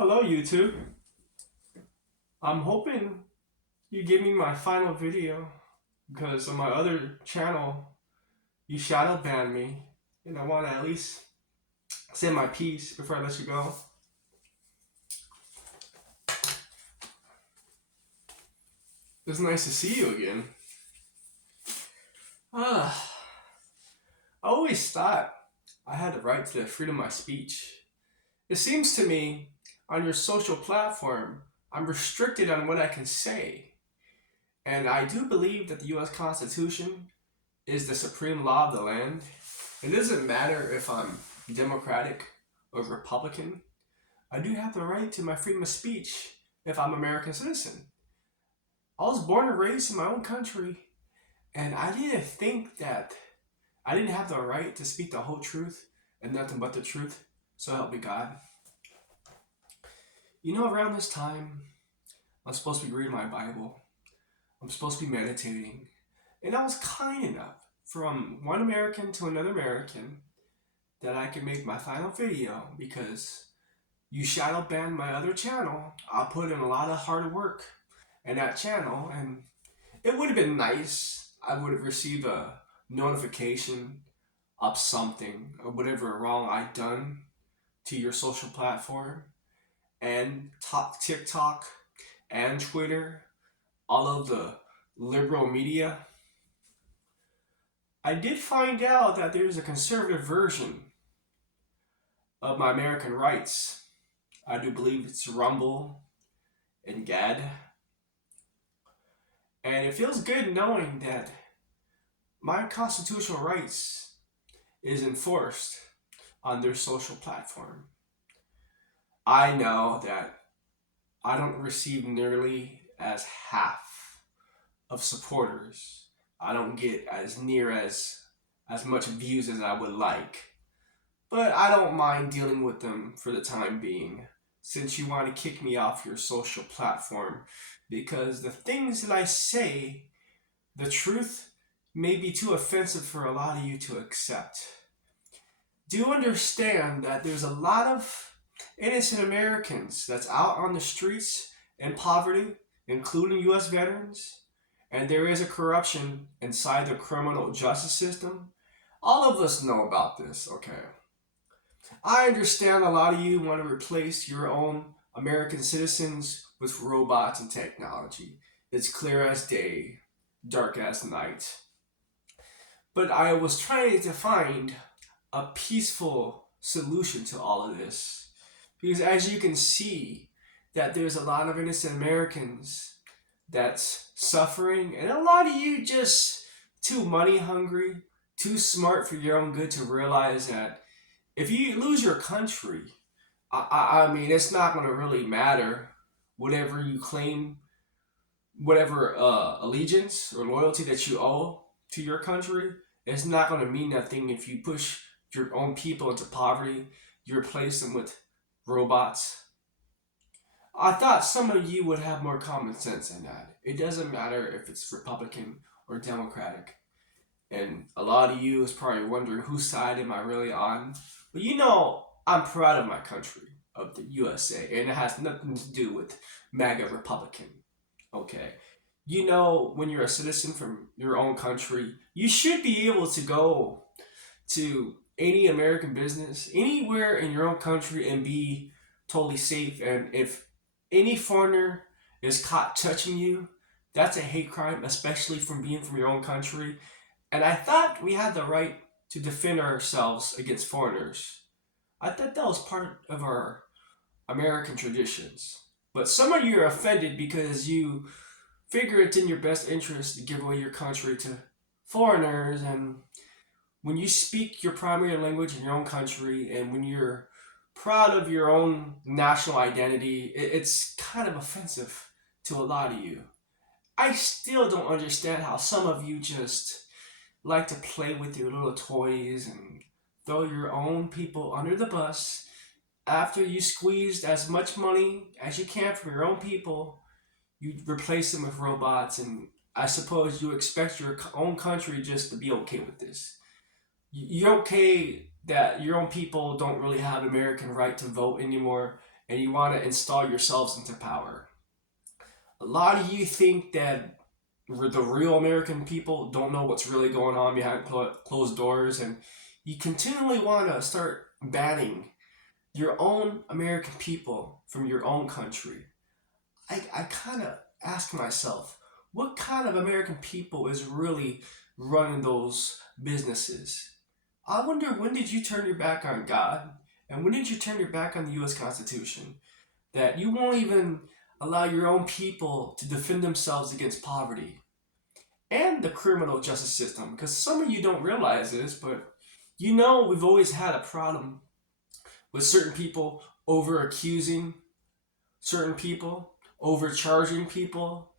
Hello, YouTube. I'm hoping you give me my final video because on my other channel you shadow banned me, and I want to at least say my piece before I let you go. It's nice to see you again. Ah, I always thought I had the right to the freedom of speech. It seems to me on your social platform I'm restricted on what I can say, and I do believe that the U.S. Constitution is the supreme law of the land. It doesn't matter if I'm Democratic or Republican. I do have the right to my freedom of speech if I'm an American citizen. I was born and raised in my own country, and I didn't think that I didn't have the right to speak the whole truth and nothing but the truth. So help me God. Around this time, I'm supposed to be reading my Bible. I'm supposed to be meditating. And I was kind enough from one American to another American that I could make my final video because you shadow banned my other channel. I put in a lot of hard work in that channel, and it would have been nice. I would have received a notification of something or whatever wrong I'd done to your social platform and TikTok and Twitter, all of the liberal media. I did find out that there's a conservative version of my American rights. I do believe it's Rumble and Gad. And it feels good knowing that my constitutional rights is enforced on their social platform. I know that I don't receive nearly as half of supporters. I don't get as near as much views as I would like. But I don't mind dealing with them for the time being, since you want to kick me off your social platform, because the things that I say, the truth, may be too offensive for a lot of you to accept. Do understand that there's a lot of innocent Americans that's out on the streets in poverty, including U.S. veterans, and there is a corruption inside the criminal justice system. All of us know about this, okay? I understand a lot of you want to replace your own American citizens with robots and technology. It's clear as day, dark as night. But I was trying to find a peaceful solution to all of this. Because as you can see, that there's a lot of innocent Americans that's suffering, and a lot of you just too money hungry, too smart for your own good to realize that if you lose your country, I mean, it's not going to really matter whatever you claim, whatever allegiance or loyalty that you owe to your country. It's not going to mean nothing if you push your own people into poverty. You replace them with robots. I thought some of you would have more common sense than that. It doesn't matter if it's Republican or Democratic. And a lot of you is probably wondering whose side am I really on? But I'm proud of my country, of the USA, and it has nothing to do with MAGA Republican. Okay. When you're a citizen from your own country, you should be able to go to any American business anywhere in your own country and be totally safe. And if any foreigner is caught touching you, that's a hate crime, especially from being from your own country. And I thought we had the right to defend ourselves against foreigners. I thought that was part of our American traditions. But some of you are offended because you figure it's in your best interest to give away your country to foreigners. And when you speak your primary language in your own country and when you're proud of your own national identity, it's kind of offensive to a lot of you. I still don't understand how some of you just like to play with your little toys and throw your own people under the bus after you squeezed as much money as you can from your own people. You replace them with robots, and I suppose you expect your own country just to be okay with this. You're okay that your own people don't really have American right to vote anymore, and you want to install yourselves into power. A lot of you think that the real American people don't know what's really going on behind closed doors, and you continually want to start banning your own American people from your own country. I kind of ask myself, what kind of American people is really running those businesses? I wonder, when did you turn your back on God? And when did you turn your back on the US Constitution? That you won't even allow your own people to defend themselves against poverty and the criminal justice system. Because some of you don't realize this, but we've always had a problem with certain people over accusing certain people, overcharging people,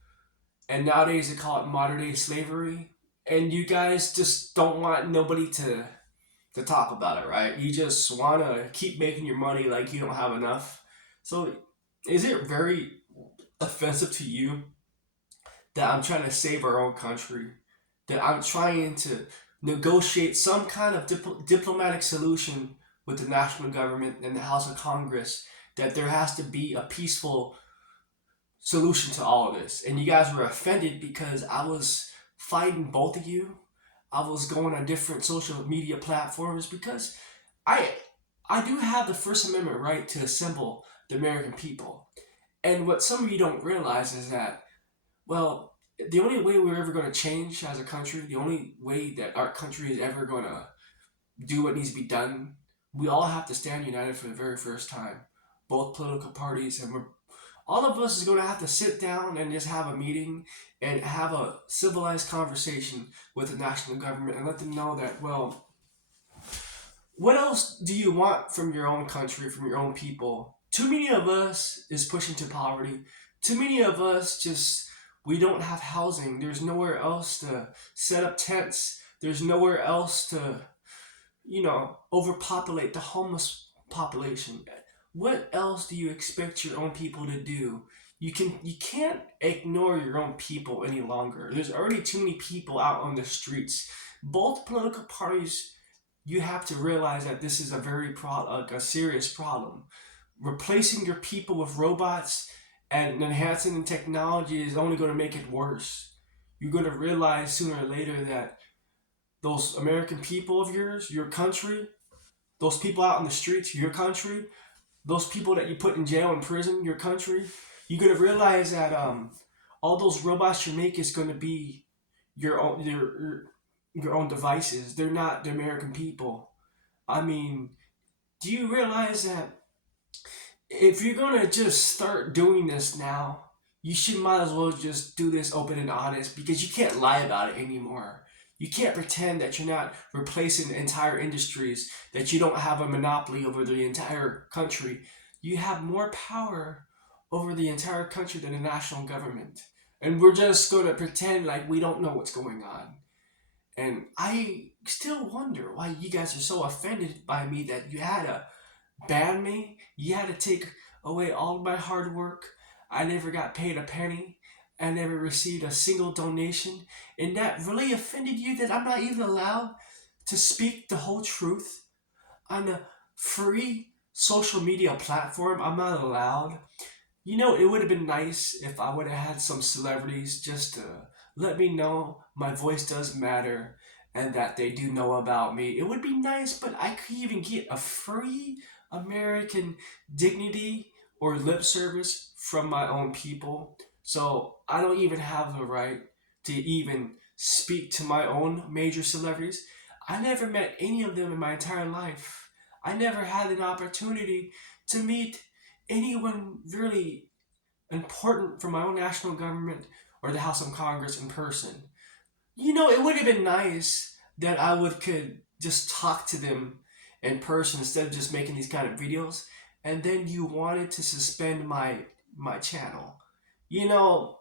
and nowadays they call it modern day slavery. And you guys just don't want nobody to talk about it, right? You just want to keep making your money like you don't have enough. So, is it very offensive to you that I'm trying to save our own country? That I'm trying to negotiate some kind of diplomatic solution with the national government and the House of Congress, that there has to be a peaceful solution to all of this. And you guys were offended because I was fighting both of you. I was going on different social media platforms because I I do have the First Amendment right to assemble the American people. And what some of you don't realize is that, well, the only way we're ever going to change as a country, the only way that our country is ever going to do what needs to be done, we all have to stand united for the very first time. Both political parties, and all of us is going to have to sit down and just have a meeting and have a civilized conversation with the national government and let them know that, well, what else do you want from your own country, from your own people? Too many of us is pushing to poverty. Too many of us just, we don't have housing. There's nowhere else to set up tents. There's nowhere else to, overpopulate the homeless population. What else do you expect your own people to do? You can't ignore your own people any longer. There's already too many people out on the streets. Both political parties, you have to realize that this is a like a serious problem. Replacing your people with robots and enhancing the technology is only going to make it worse. You're going to realize sooner or later that those American people of yours, your country, those people out on the streets, your country, those people that you put in jail and prison, your country, you're going to realize that all those robots you make is going to be your own devices. They're not the American people. I mean, do you realize that if you're gonna just start doing this now, you should might as well just do this open and honest, because you can't lie about it anymore. You can't pretend that you're not replacing entire industries, that you don't have a monopoly over the entire country. You have more power over the entire country than the national government. And we're just gonna pretend like we don't know what's going on. And I still wonder why you guys are so offended by me that you had to ban me. You had to take away all of my hard work. I never got paid a penny. I never received a single donation. And that really offended you, that I'm not even allowed to speak the whole truth on a free social media platform. I'm not allowed. It would have been nice if I would have had some celebrities just to let me know my voice does matter and that they do know about me. It would be nice, but I could even get a free American dignity or lip service from my own people. So I don't even have the right to even speak to my own major celebrities. I never met any of them in my entire life. I never had an opportunity to meet anyone really important from my own national government or the House of Congress in person. It would have been nice that I would could just talk to them in person instead of just making these kind of videos. And then you wanted to suspend my channel. You know,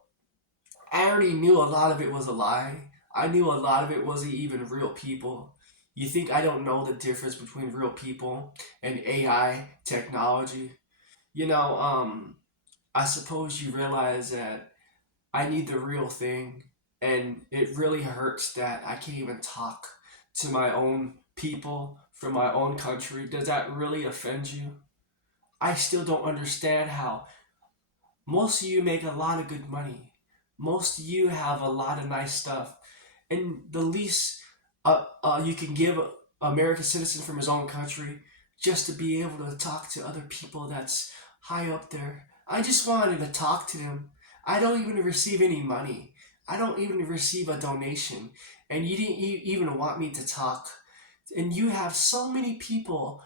I already knew a lot of it was a lie. I knew a lot of it wasn't even real people. You think I don't know the difference between real people and AI technology? You know, um, I suppose you realize that I need the real thing, and it really hurts that I can't even talk to my own people from my own country. Does that really offend you? I still don't understand how most of you make a lot of good money. Most of you have a lot of nice stuff. And the least you can give a American citizen from his own country just to be able to talk to other people that's high up there. I just wanted to talk to them. I don't even receive any money. I don't even receive a donation. And you didn't even want me to talk. And you have so many people,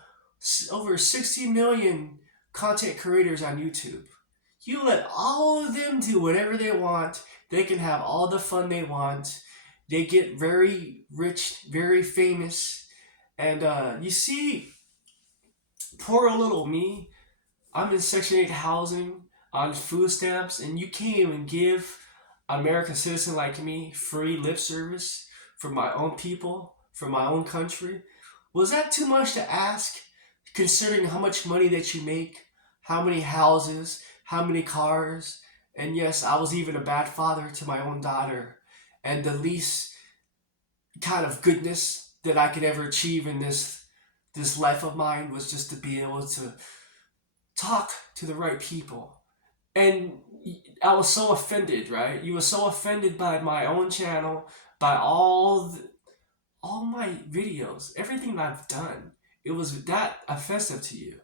over 60 million content creators on YouTube. You let all of them do whatever they want. They can have all the fun they want. They get very rich, very famous. And you see, poor little me, I'm in Section 8 housing on food stamps, and you can't even give an American citizen like me free lip service for my own people, for my own country. Was that too much to ask, considering how much money that you make, how many houses, how many cars? And yes, I was even a bad father to my own daughter. And the least kind of goodness that I could ever achieve in this life of mine was just to be able to talk to the right people. And I was so offended, right? You were so offended by my own channel, by all my videos, everything I've done. It was that offensive to you.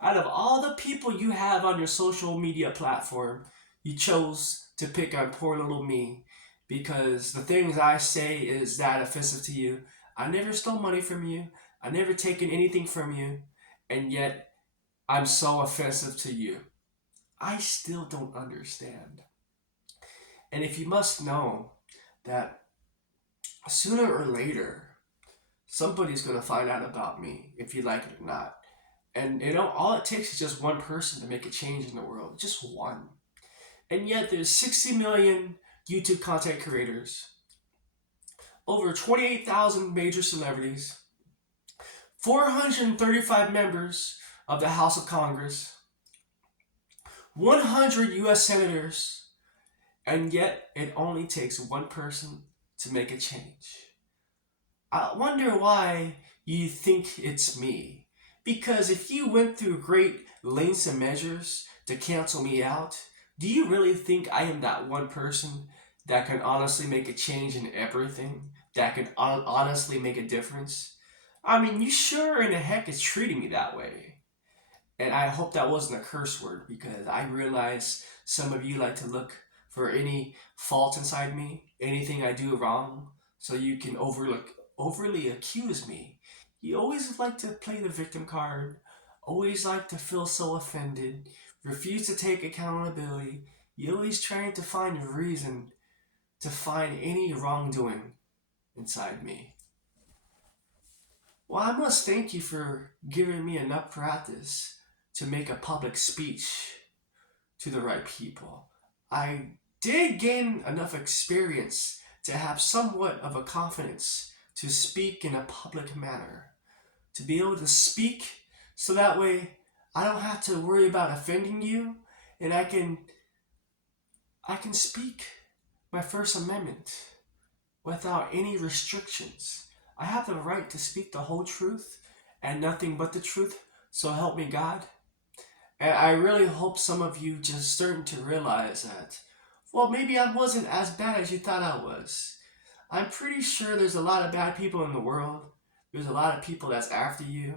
Out of all the people you have on your social media platform, you chose to pick on poor little me because the things I say is that offensive to you. I never stole money from you. I never taken anything from you, and yet I'm so offensive to you. I still don't understand. And if you must know that sooner or later, somebody's going to find out about me, if you like it or not. And all it takes is just one person to make a change in the world, just one. And yet there's 60 million YouTube content creators, over 28,000 major celebrities, 435 members of the House of Congress, 100 US senators, and yet it only takes one person to make a change. I wonder why you think it's me. Because if you went through great lengths and measures to cancel me out, do you really think I am that one person that can honestly make a change in everything? That can honestly make a difference? I mean, you sure in the heck is treating me that way. And I hope that wasn't a curse word because I realize some of you like to look for any fault inside me, anything I do wrong, so you can overly accuse me. You always like to play the victim card, always like to feel so offended, refuse to take accountability. You're always trying to find a reason to find any wrongdoing inside me. Well, I must thank you for giving me enough practice to make a public speech to the right people. I did gain enough experience to have somewhat of a confidence to speak in a public manner, to be able to speak so that way I don't have to worry about offending you and I can speak my First Amendment without any restrictions. I have the right to speak the whole truth and nothing but the truth, so help me God. And I really hope some of you just starting to realize that, well, maybe I wasn't as bad as you thought I was. I'm pretty sure there's a lot of bad people in the world. There's a lot of people that's after you.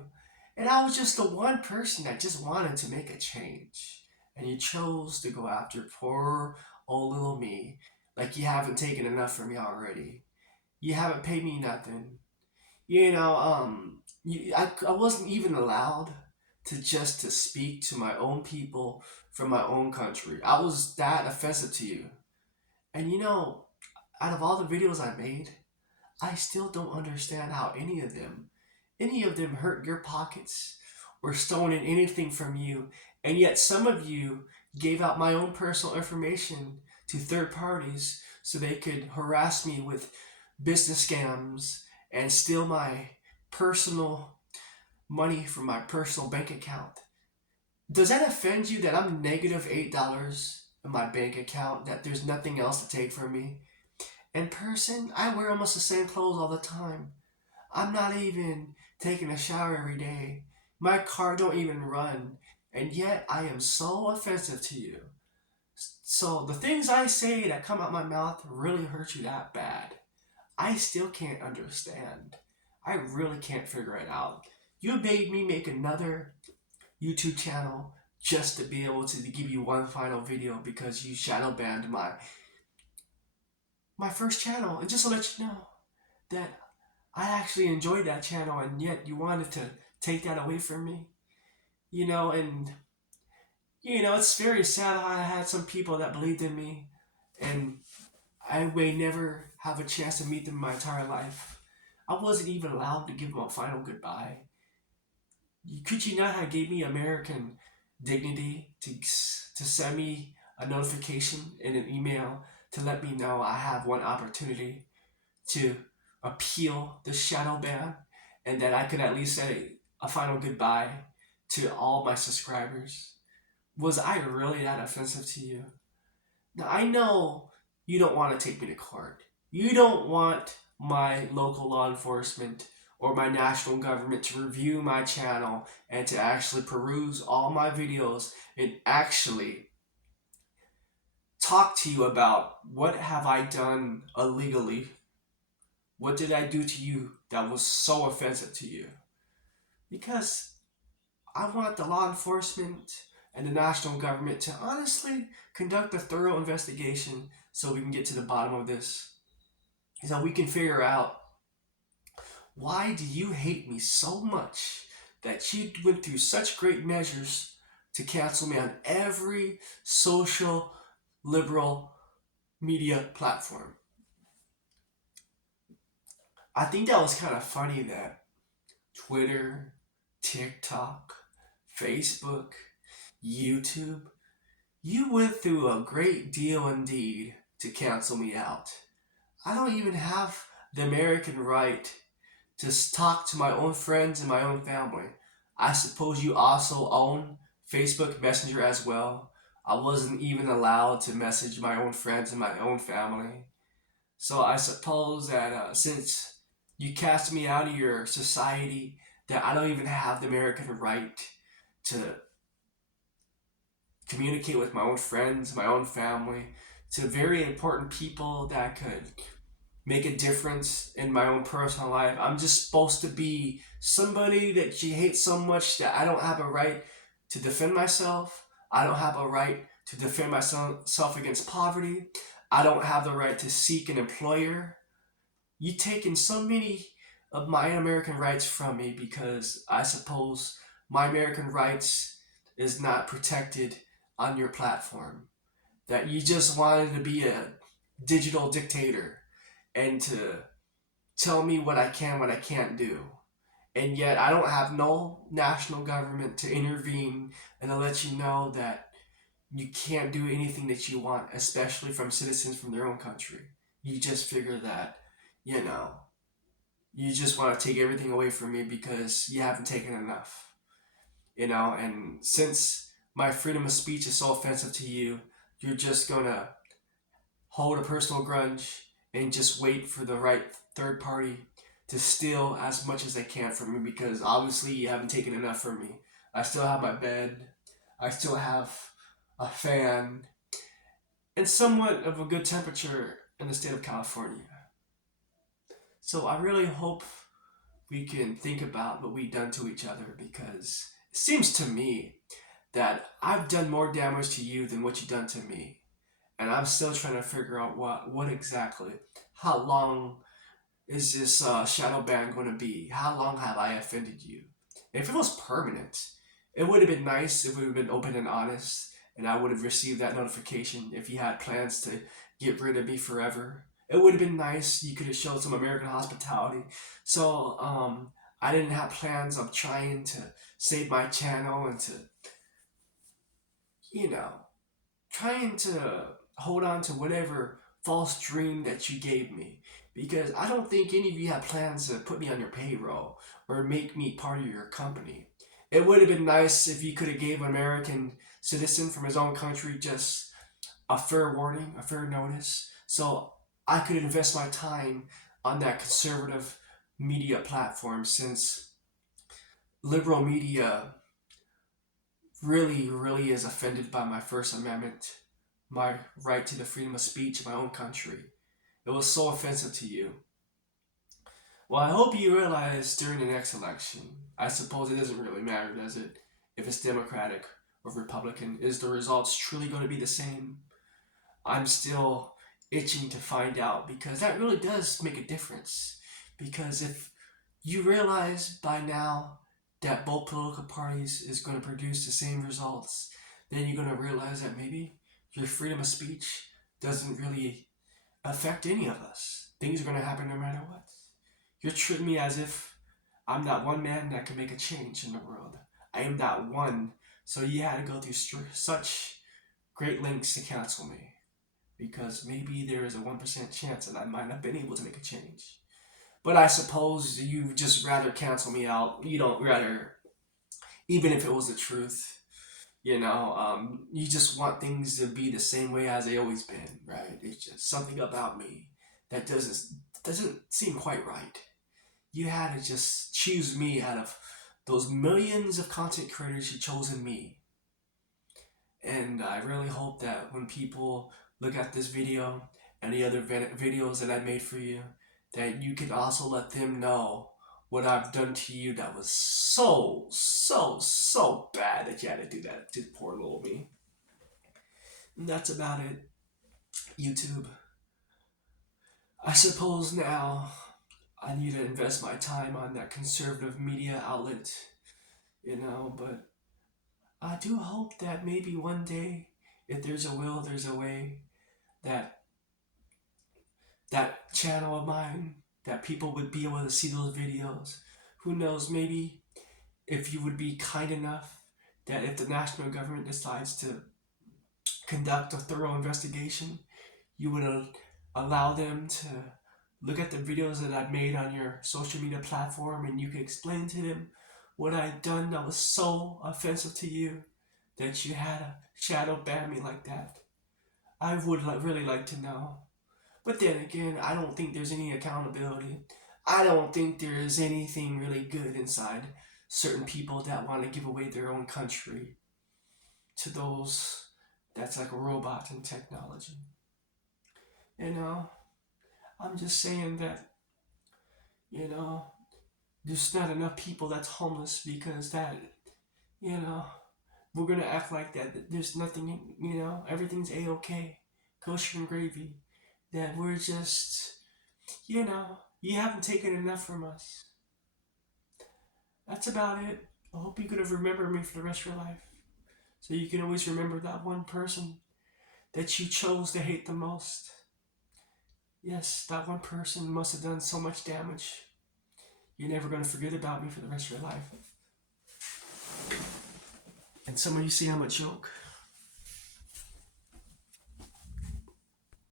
And I was just the one person that just wanted to make a change. And you chose to go after poor old little me. Like you haven't taken enough from me already. You haven't paid me nothing. I wasn't even allowed to speak to my own people from my own country. I was that offensive to you. And out of all the videos I made, I still don't understand how any of them hurt your pockets or stolen anything from you. And yet some of you gave out my own personal information to third parties so they could harass me with business scams and steal my personal money from my personal bank account. Does that offend you that I'm negative $8 in my bank account, that there's nothing else to take from me? In person, I wear almost the same clothes all the time. I'm not even taking a shower every day. My car don't even run. and yet I am so offensive to you. So the things I say that come out my mouth really hurt you that bad. I still can't understand. I really can't figure it out. You made me make another YouTube channel just to be able to give you one final video because you shadow banned my first channel. And just to let you know that I actually enjoyed that channel, and yet you wanted to take that away from me. And it's very sad how I had some people that believed in me, and I may never have a chance to meet them in my entire life. I wasn't even allowed to give them a final goodbye. Could you not have gave me American dignity to send me a notification in an email to let me know I have one opportunity to appeal the shadow ban, and that I could at least say a final goodbye to all my subscribers? Was I really that offensive to you? Now, I know you don't want to take me to court. You don't want my local law enforcement or my national government to review my channel and to actually peruse all my videos and actually talk to you about what have I done illegally. What did I do to you that was so offensive to you? Because I want the law enforcement and the national government to honestly conduct a thorough investigation so we can get to the bottom of this. So we can figure out, why do you hate me so much that you went through such great measures to cancel me on every social liberal media platform? I think that was kind of funny that Twitter, TikTok, Facebook, YouTube, you went through a great deal indeed to cancel me out. I don't even have the American right to talk to my own friends and my own family. I suppose you also own Facebook Messenger as well. I wasn't even allowed to message my own friends and my own family. So I suppose that since you cast me out of your society, that I don't even have the American right to communicate with my own friends, my own family, to very important people that could make a difference in my own personal life. I'm just supposed to be somebody that you hate so much that I don't have a right to defend myself. I don't have a right to defend myself against poverty. I don't have the right to seek an employer. You've taken so many of my American rights from me because I suppose my American rights is not protected on your platform. That you just wanted to be a digital dictator and to tell me what I can, what I can't do. And yet I don't have no national government to intervene and to let you know that you can't do anything that you want, especially from citizens from their own country. You just figure that, you know, you just want to take everything away from me because you haven't taken enough. And since my freedom of speech is so offensive to you, you're just gonna hold a personal grudge and just wait for the right third party to steal as much as they can from me, because obviously you haven't taken enough from me. I still have my bed, I still have a fan, and somewhat of a good temperature in the state of California. So I really hope we can think about what we've done to each other, because it seems to me that I've done more damage to you than what you've done to me. And I'm still trying to figure out what exactly, how long is this shadow ban going to be? How long have I offended you? If it was permanent, it would have been nice if we would have been open and honest, and I would have received that notification if you had plans to get rid of me forever. It would have been nice. You could have shown some American hospitality. So I didn't have plans of trying to save my channel and to, you know, trying to hold on to whatever false dream that you gave me, because I don't think any of you have plans to put me on your payroll or make me part of your company. It would have been nice if you could have gave an American citizen from his own country just a fair warning, a fair notice, so I could invest my time on that conservative media platform, since liberal media really, really is offended by my First Amendment, my right to the freedom of speech in my own country. It was so offensive to you. Well, I hope you realize during the next election, I suppose it doesn't really matter, does it? If it's Democratic or Republican, is the results truly going to be the same? I'm still itching to find out because that really does make a difference. Because if you realize by now that both political parties is going to produce the same results, then you're going to realize that maybe your freedom of speech doesn't really affect any of us. Things are going to happen no matter what. You're treating me as if I'm that one man that can make a change in the world. I am that one. So you had to go through such great lengths to cancel me. Because maybe there is a 1% chance that I might have been able to make a change. But I suppose you just rather cancel me out. You don't rather, even if it was the truth, you just want things to be the same way as they always been, right? It's just something about me that doesn't seem quite right. You had to just choose me out of those millions of content creators. You chosen me, and I really hope that when people look at this video and the other videos that I made for you, that you can also let them know what I've done to you that was so, so, so bad that you had to do that to poor little me. And that's about it, YouTube. I suppose now I need to invest my time on that conservative media outlet, but I do hope that maybe one day, if there's a will, there's a way, that that channel of mine, that people would be able to see those videos. Who knows, maybe if you would be kind enough that if the national government decides to conduct a thorough investigation, you would allow them to look at the videos that I've made on your social media platform, and you can explain to them what I've done that was so offensive to you that you had to shadow ban me like that. I would really like to know. But then again, I don't think there's any accountability. I don't think there is anything really good inside certain people that want to give away their own country to those that's like a robot in technology. You know, I'm just saying that, you know, there's not enough people that's homeless because that, you know, we're gonna act like that. There's nothing, everything's a-okay, kosher and gravy. That we're just, you haven't taken enough from us. That's about it. I hope you're gonna remember me for the rest of your life. So you can always remember that one person that you chose to hate the most. Yes, that one person must have done so much damage. You're never gonna forget about me for the rest of your life. And some of you see I'm a joke.